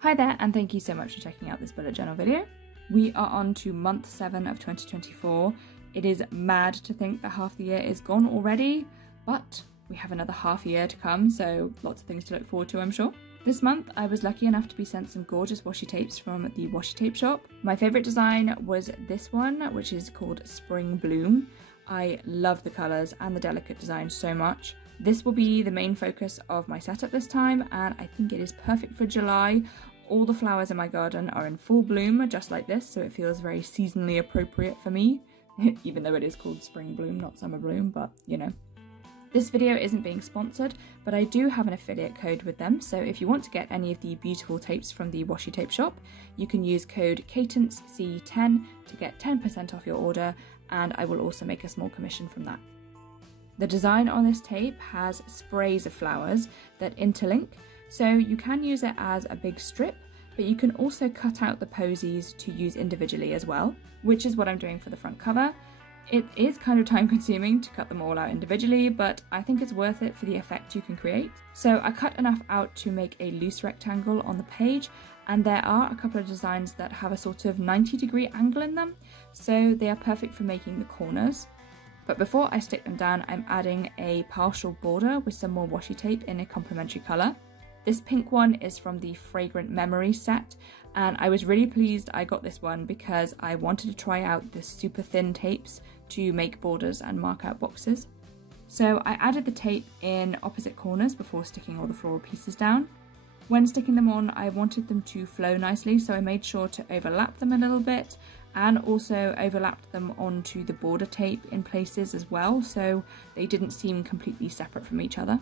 Hi there, and thank you so much for checking out this bullet journal video. We are on to month 7 of 2024. It is mad to think that half the year is gone already, but we have another half year to come, so lots of things to look forward to, I'm sure. This month I was lucky enough to be sent some gorgeous washi tapes from the washi tape shop. My favourite design was this one, which is called Spring Bloom. I love the colours and the delicate design so much. This will be the main focus of my setup this time, and I think it is perfect for July. All the flowers in my garden are in full bloom, just like this, so it feels very seasonally appropriate for me, even though it is called Spring Bloom, not Summer Bloom, but you know. This video isn't being sponsored, but I do have an affiliate code with them, so if you want to get any of the beautiful tapes from the washi tape shop, you can use code CATENCE10 to get 10% off your order, and I will also make a small commission from that. The design on this tape has sprays of flowers that interlink, so you can use it as a big strip, but you can also cut out the posies to use individually as well, which is what I'm doing for the front cover. It is kind of time consuming to cut them all out individually, but I think it's worth it for the effect you can create. So I cut enough out to make a loose rectangle on the page, and there are a couple of designs that have a sort of 90-degree angle in them, so they are perfect for making the corners. But before I stick them down, I'm adding a partial border with some more washi tape in a complementary colour. This pink one is from the Fragrant Memories set, and I was really pleased I got this one because I wanted to try out the super thin tapes to make borders and mark out boxes. So I added the tape in opposite corners before sticking all the floral pieces down. When sticking them on, I wanted them to flow nicely, so I made sure to overlap them a little bit and also overlapped them onto the border tape in places as well, so they didn't seem completely separate from each other.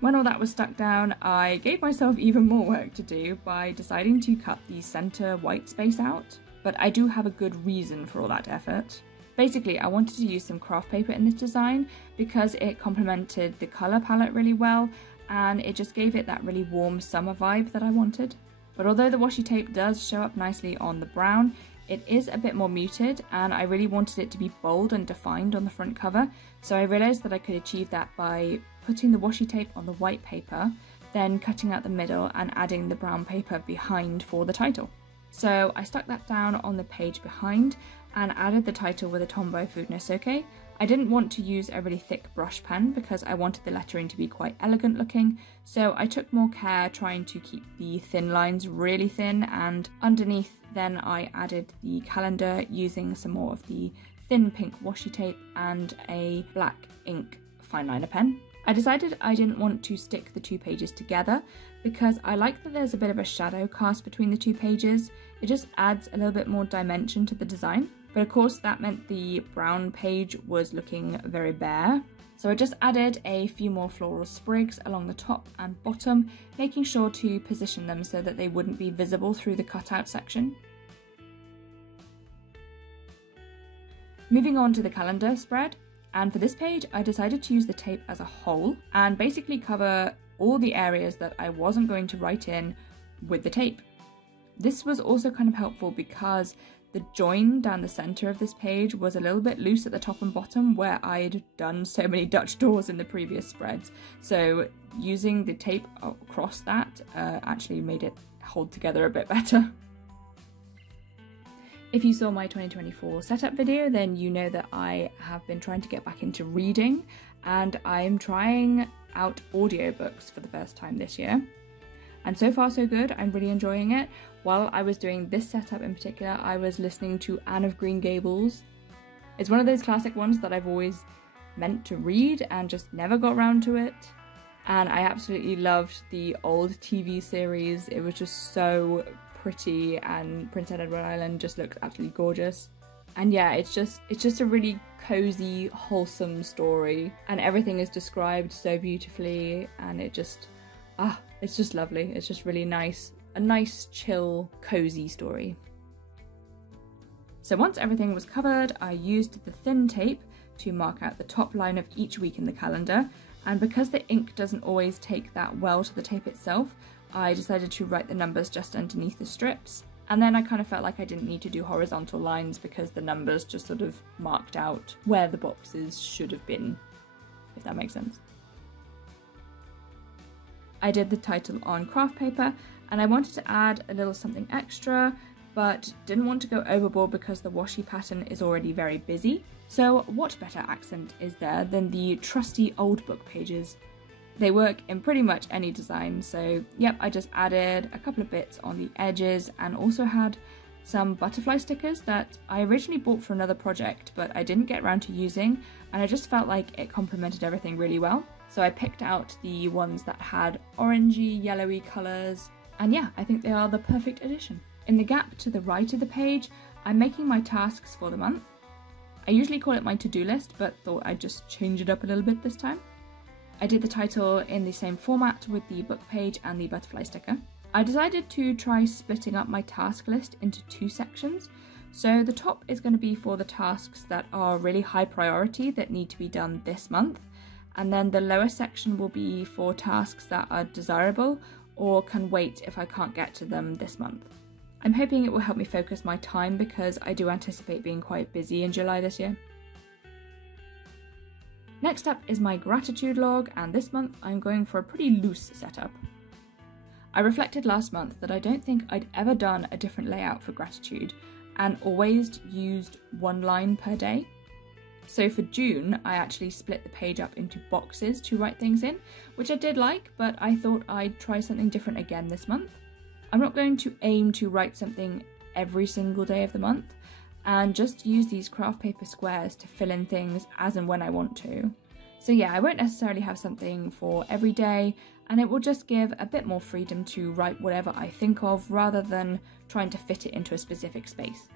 When all that was stuck down, I gave myself even more work to do by deciding to cut the centre white space out, but I do have a good reason for all that effort. Basically, I wanted to use some craft paper in this design because it complemented the colour palette really well, and it just gave it that really warm summer vibe that I wanted. But although the washi tape does show up nicely on the brown, it is a bit more muted, and I really wanted it to be bold and defined on the front cover, so I realised that I could achieve that by putting the washi tape on the white paper, then cutting out the middle and adding the brown paper behind for the title. So I stuck that down on the page behind and added the title with a Tombow fudenosuke. I didn't want to use a really thick brush pen because I wanted the lettering to be quite elegant looking, so I took more care trying to keep the thin lines really thin, and underneath then I added the calendar using some more of the thin pink washi tape and a black ink fine liner pen. I decided I didn't want to stick the two pages together because I like that there's a bit of a shadow cast between the two pages. It just adds a little bit more dimension to the design. But of course that meant the brown page was looking very bare. So I just added a few more floral sprigs along the top and bottom, making sure to position them so that they wouldn't be visible through the cutout section. Moving on to the calendar spread, and for this page I decided to use the tape as a whole and basically cover all the areas that I wasn't going to write in with the tape. This was also kind of helpful because the join down the centre of this page was a little bit loose at the top and bottom where I'd done so many Dutch doors in the previous spreads, so using the tape across that actually made it hold together a bit better. If you saw my 2024 setup video, then you know that I have been trying to get back into reading, and I'm trying out audiobooks for the first time this year. And so far so good, I'm really enjoying it. While I was doing this setup in particular, I was listening to Anne of Green Gables. It's one of those classic ones that I've always meant to read and just never got around to it. And I absolutely loved the old TV series. It was just so pretty, and Prince Edward Island just looked absolutely gorgeous. And yeah, it's just a really cozy, wholesome story, and everything is described so beautifully, and it's just lovely. It's just really nice, a nice, chill, cozy story. So once everything was covered, I used the thin tape to mark out the top line of each week in the calendar, and because the ink doesn't always take that well to the tape itself, I decided to write the numbers just underneath the strips. And then I kind of felt like I didn't need to do horizontal lines because the numbers just sort of marked out where the boxes should have been, if that makes sense. I did the title on craft paper, and I wanted to add a little something extra, but didn't want to go overboard because the washi pattern is already very busy. So what better accent is there than the trusty old book pages? They work in pretty much any design, so yep, I just added a couple of bits on the edges and also had some butterfly stickers that I originally bought for another project but I didn't get around to using, and I just felt like it complemented everything really well. So I picked out the ones that had orangey, yellowy colours, and yeah, I think they are the perfect addition. In the gap to the right of the page, I'm making my tasks for the month. I usually call it my to-do list, but thought I'd just change it up a little bit this time. I did the title in the same format with the book page and the butterfly sticker. I decided to try splitting up my task list into 2 sections. So the top is going to be for the tasks that are really high priority that need to be done this month. And then the lower section will be for tasks that are desirable or can wait if I can't get to them this month. I'm hoping it will help me focus my time because I do anticipate being quite busy in July this year. Next up is my gratitude log, and this month I'm going for a pretty loose setup. I reflected last month that I don't think I'd ever done a different layout for gratitude and always used 1 line per day. So for June, I actually split the page up into boxes to write things in, which I did like, but I thought I'd try something different again this month. I'm not going to aim to write something every single day of the month, and just use these craft paper squares to fill in things as and when I want to. So yeah, I won't necessarily have something for every day, and it will just give a bit more freedom to write whatever I think of rather than trying to fit it into a specific space.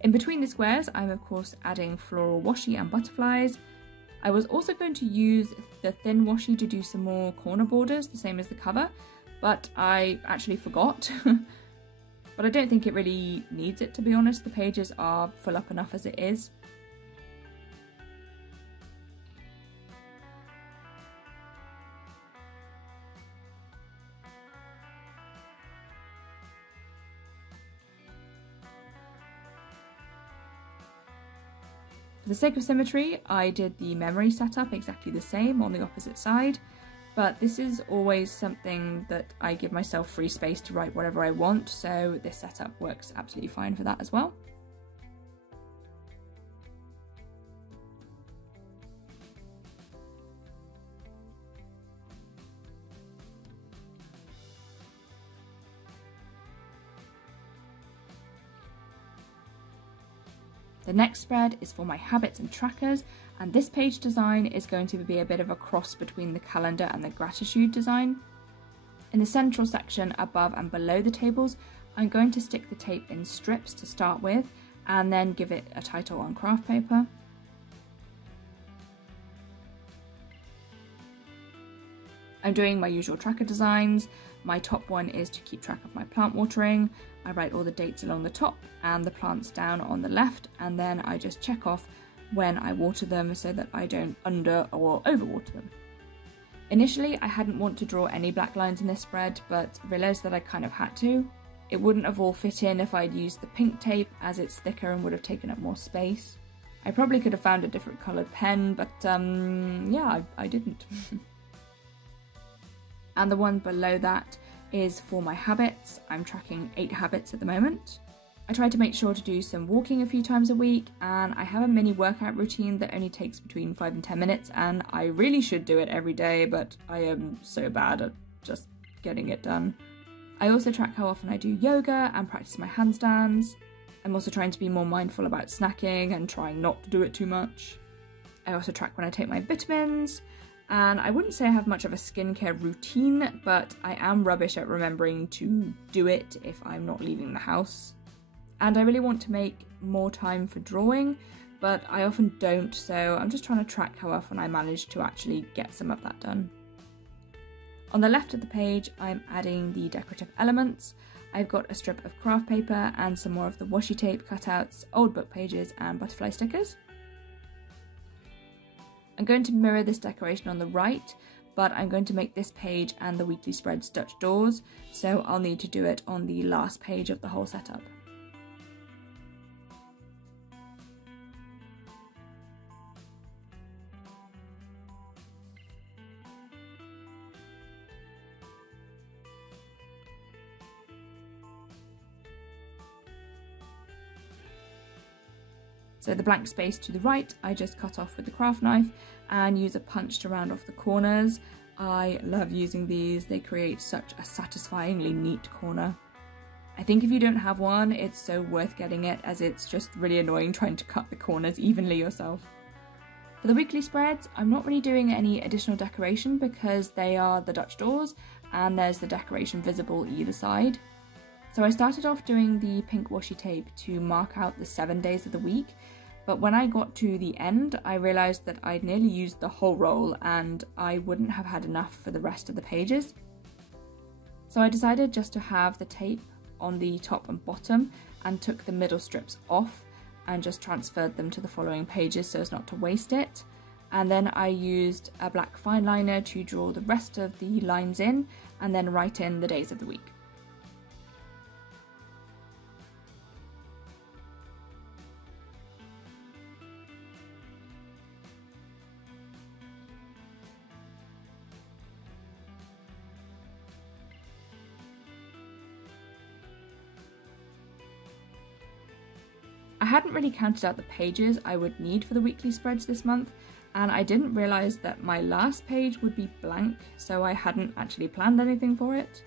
In between the squares, I'm of course adding floral washi and butterflies. I was also going to use the thin washi to do some more corner borders, the same as the cover, but I actually forgot. But I don't think it really needs it, to be honest. The pages are full up enough as it is. For the sake of symmetry, I did the memory setup exactly the same on the opposite side. But this is always something that I give myself free space to write whatever I want, so this setup works absolutely fine for that as well. The next spread is for my habits and trackers, and this page design is going to be a bit of a cross between the calendar and the gratitude design. In the central section above and below the tables, I'm going to stick the tape in strips to start with and then give it a title on craft paper. I'm doing my usual tracker designs. My top one is to keep track of my plant watering. I write all the dates along the top and the plants down on the left, and then I just check off when I water them so that I don't under or overwater them. Initially, I hadn't want to draw any black lines in this spread, but realised that I kind of had to. It wouldn't have all fit in if I'd used the pink tape, as it's thicker and would have taken up more space. I probably could have found a different coloured pen, but yeah, I didn't. And the one below that is for my habits. I'm tracking 8 habits at the moment. I try to make sure to do some walking a few times a week, and I have a mini workout routine that only takes between 5 and 10 minutes, and I really should do it every day, but I am so bad at just getting it done. I also track how often I do yoga and practice my handstands. I'm also trying to be more mindful about snacking and trying not to do it too much. I also track when I take my vitamins. And I wouldn't say I have much of a skincare routine, but I am rubbish at remembering to do it if I'm not leaving the house. And I really want to make more time for drawing, but I often don't, so I'm just trying to track how often I manage to actually get some of that done. On the left of the page, I'm adding the decorative elements. I've got a strip of craft paper and some more of the washi tape cutouts, old book pages and butterfly stickers. I'm going to mirror this decoration on the right, but I'm going to make this page and the weekly spreads Dutch doors, so I'll need to do it on the last page of the whole setup. So the blank space to the right, I just cut off with the craft knife and use a punch to round off the corners. I love using these, they create such a satisfyingly neat corner. I think if you don't have one, it's so worth getting it, as it's just really annoying trying to cut the corners evenly yourself. For the weekly spreads, I'm not really doing any additional decoration because they are the Dutch doors and there's the decoration visible either side. So I started off doing the pink washi tape to mark out the 7 days of the week, but when I got to the end, I realised that I'd nearly used the whole roll and I wouldn't have had enough for the rest of the pages. So I decided just to have the tape on the top and bottom and took the middle strips off and just transferred them to the following pages so as not to waste it. And then I used a black fine liner to draw the rest of the lines in and then write in the days of the week. I hadn't really counted out the pages I would need for the weekly spreads this month, and I didn't realise that my last page would be blank, so I hadn't actually planned anything for it.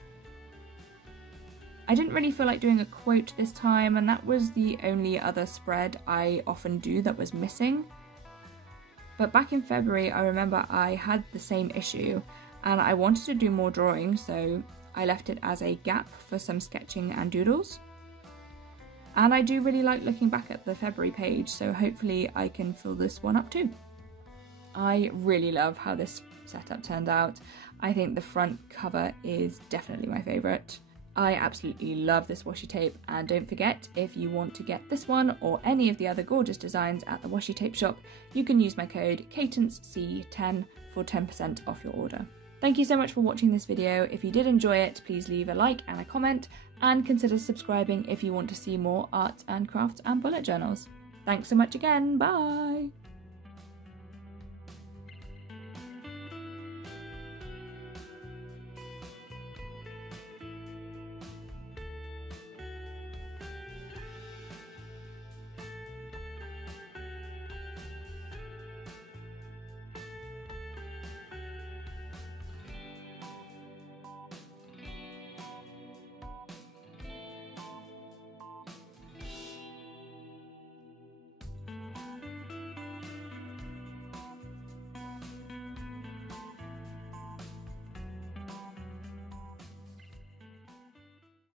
I didn't really feel like doing a quote this time, and that was the only other spread I often do that was missing. But back in February, I remember I had the same issue, and I wanted to do more drawing, so I left it as a gap for some sketching and doodles. And I do really like looking back at the February page, so hopefully I can fill this one up too. I really love how this setup turned out. I think the front cover is definitely my favourite. I absolutely love this washi tape, and don't forget, if you want to get this one or any of the other gorgeous designs at the washi tape shop, you can use my code CADENCEC10 for 10% off your order. Thank you so much for watching this video. If you did enjoy it, please leave a like and a comment, and consider subscribing if you want to see more art and crafts and bullet journals. Thanks so much again, bye!